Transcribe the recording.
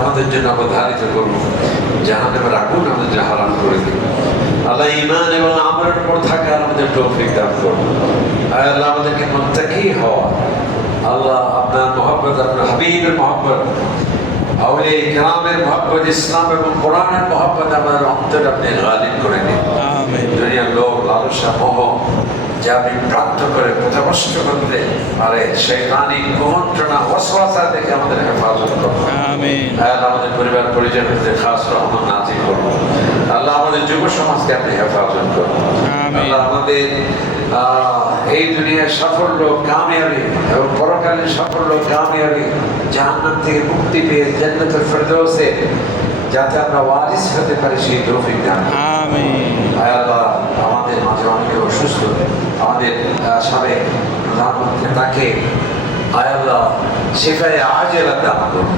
আমাদের জন্য অবধারিত করুন, জাহান্নামের আগুন আমাদের জন্য হারাম করে দিন। আল্লাহ ঈমান এবং আমলের উপর থাকার আমাদের তৌফিক দান করুন। আল্লাহ আমাদেরকে মুত্তাকি হওয়া, আল্লাহ আপনার মহব্বত, আপনার হাবিবের মহব্বত, আউলিয়া কিরামের মহব্বত, ইসলাম এবং কোরআনের মহব্বত আমাদের অন্তরে আপনি গালিব করে দিন। দুনিয়ার লোক, লালসা, মোহ যা বিভ্রান্ত করে পথভ্রষ্ট করতে পারে, শয়তানি কুমন্ত্রণা, ওয়াসওয়াসা থেকে আমাদের হেফাজত করুন। আল্লাহ আমাদের পরিবার পরিজনদের খাস রহমত নাজিল করুন। আল্লাহ আমাদের যুব সমাজকে আপনি হেফাজত করুন। আল্লাহ আমাদের এই দুনিয়ার সাফল্য, কামিয়াবি এবং পরকালীন সাফল্য, কামিয়াবি, জাহান্নাম থেকে মুক্তি পেয়ে জান্নাতুল ফেরদৌসে যাতে আমরা ওয়ারিস হতে পারি সেই তৌফিক দান। আল্লাহ আমাদের মাঝে অনেকে অসুস্থ, আমাদের সাবেক প্রধানমন্ত্রী, তাকে আল্লাহ শিফায়ে আজেলা দান করুন।